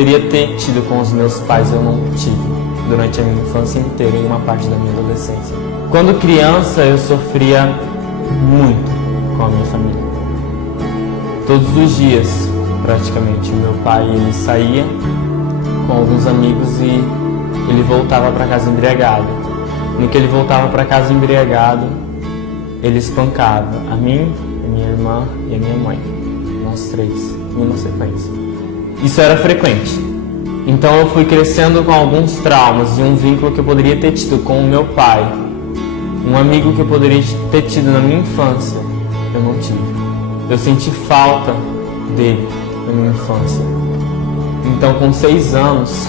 Poderia ter tido com os meus pais, eu não tive durante a minha infância inteira e uma parte da minha adolescência. Quando criança, eu sofria muito com a minha família. Todos os dias, praticamente, meu pai ele saía com alguns amigos e ele voltava para casa embriagado. No que ele voltava para casa embriagado, ele espancava a mim, a minha irmã e a minha mãe. Nós três, em uma sequência. Isso era frequente. Então eu fui crescendo com alguns traumas e um vínculo que eu poderia ter tido com o meu pai, um amigo que eu poderia ter tido na minha infância, eu não tive. Eu senti falta dele na minha infância. Então com 6 anos,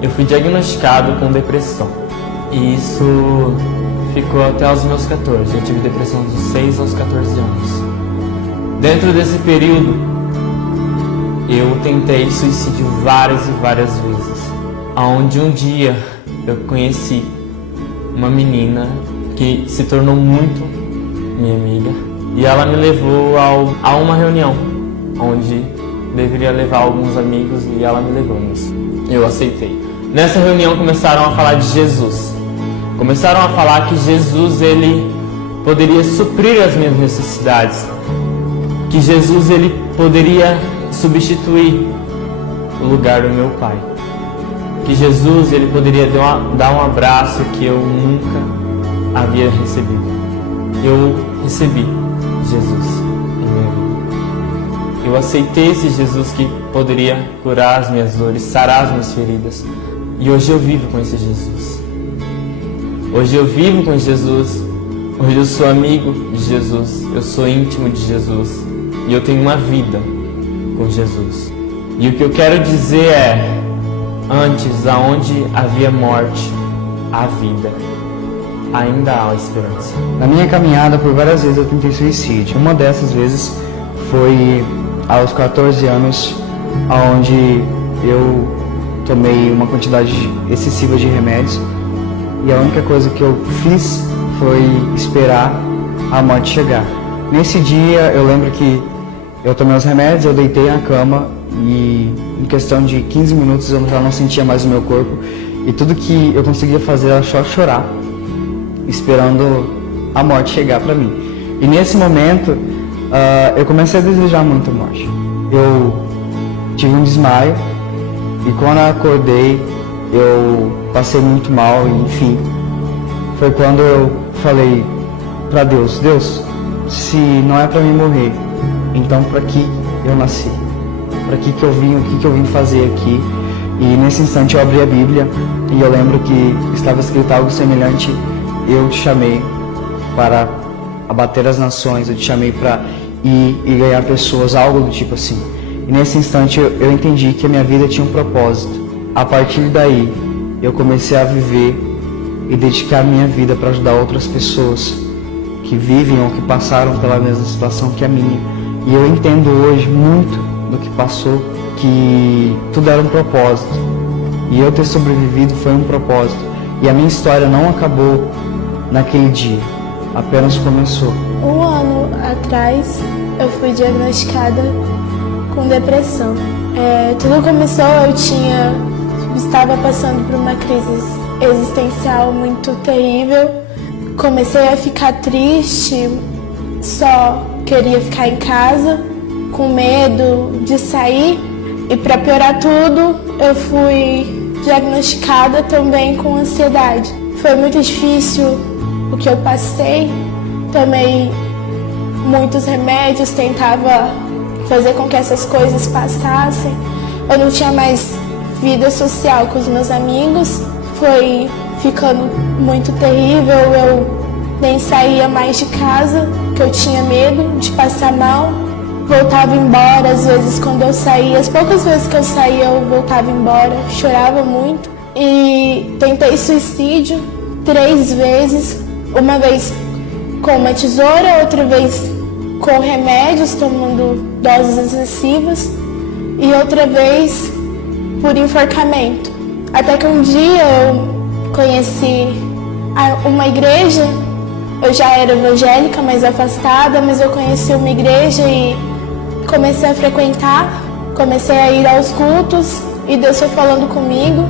eu fui diagnosticado com depressão. E isso ficou até os meus 14. Eu tive depressão dos 6 aos 14 anos. Dentro desse período, eu tentei suicídio várias e várias vezes. Onde um dia eu conheci uma menina que se tornou muito minha amiga. E ela me levou a uma reunião, onde deveria levar alguns amigos e ela me levou nisso. Eu aceitei. Nessa reunião começaram a falar de Jesus. Começaram a falar que Jesus ele poderia suprir as minhas necessidades. Que Jesus ele poderia substituir o lugar do meu pai. Que Jesus ele poderia dar um abraço que eu nunca havia recebido. Eu recebi Jesus em minha vida. Eu aceitei esse Jesus que poderia curar as minhas dores, sarar as minhas feridas. E hoje eu vivo com esse Jesus. Hoje eu vivo com Jesus. Hoje eu sou amigo de Jesus. Eu sou íntimo de Jesus. E eu tenho uma vida com Jesus. E o que eu quero dizer é: antes, aonde havia morte, há vida. Ainda há esperança. Na minha caminhada, por várias vezes eu tentei suicídio. Uma dessas vezes foi aos 14 anos, onde eu tomei uma quantidade excessiva de remédios. E a única coisa que eu fiz foi esperar a morte chegar. Nesse dia, eu lembro que eu tomei os remédios, eu deitei na cama e em questão de 15 minutos eu já não sentia mais o meu corpo. E tudo que eu conseguia fazer era só chorar, esperando a morte chegar para mim. E nesse momento, eu comecei a desejar muito a morte. Eu tive um desmaio e quando eu acordei, eu passei muito mal, e enfim. Foi quando eu falei para Deus: Deus, se não é para mim morrer, então para que eu nasci? Para que eu vim? O que eu vim fazer aqui? E nesse instante eu abri a Bíblia e eu lembro que estava escrito algo semelhante: eu te chamei para abater as nações, eu te chamei para ir e ganhar pessoas, algo do tipo assim. E nesse instante eu entendi que a minha vida tinha um propósito. A partir daí, eu comecei a viver e dedicar minha vida para ajudar outras pessoas que vivem ou que passaram pela mesma situação que a minha. E eu entendo hoje muito do que passou, que tudo era um propósito. E eu ter sobrevivido foi um propósito. E a minha história não acabou naquele dia, apenas começou. 1 ano atrás, eu fui diagnosticada com depressão. Tudo começou, estava passando por uma crise existencial muito terrível. Comecei a ficar triste, só queria ficar em casa, com medo de sair. E para piorar tudo, eu fui diagnosticada também com ansiedade. Foi muito difícil o que eu passei. Tomei muitos remédios, tentava fazer com que essas coisas passassem. Eu não tinha mais vida social com os meus amigos. Foi ficando muito terrível. Eu nem saía mais de casa, porque eu tinha medo de passar mal. Voltava embora, às vezes quando eu saía, as poucas vezes que eu saía eu voltava embora, chorava muito. E tentei suicídio 3 vezes, uma vez com uma tesoura, outra vez com remédios, tomando doses excessivas, e outra vez por enforcamento. Até que um dia eu conheci uma igreja. Eu já era evangélica, mais afastada, mas eu conheci uma igreja e comecei a frequentar. Comecei a ir aos cultos e Deus foi falando comigo.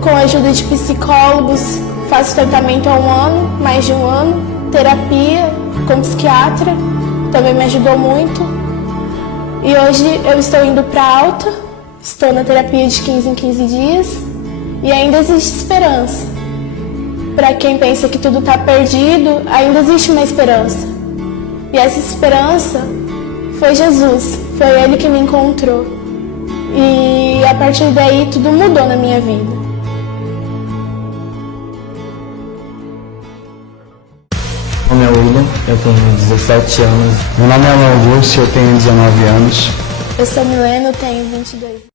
Com a ajuda de psicólogos, faço tratamento há 1 ano, mais de 1 ano. Terapia com psiquiatra, também me ajudou muito. E hoje eu estou indo para alta, estou na terapia de 15 em 15 dias. E ainda existe esperança. Para quem pensa que tudo está perdido, ainda existe uma esperança. E essa esperança foi Jesus, foi Ele que me encontrou. E a partir daí tudo mudou na minha vida. Meu nome é William, eu tenho 17 anos. Meu nome é Augusto, eu tenho 19 anos. Eu sou Milena, eu tenho 22.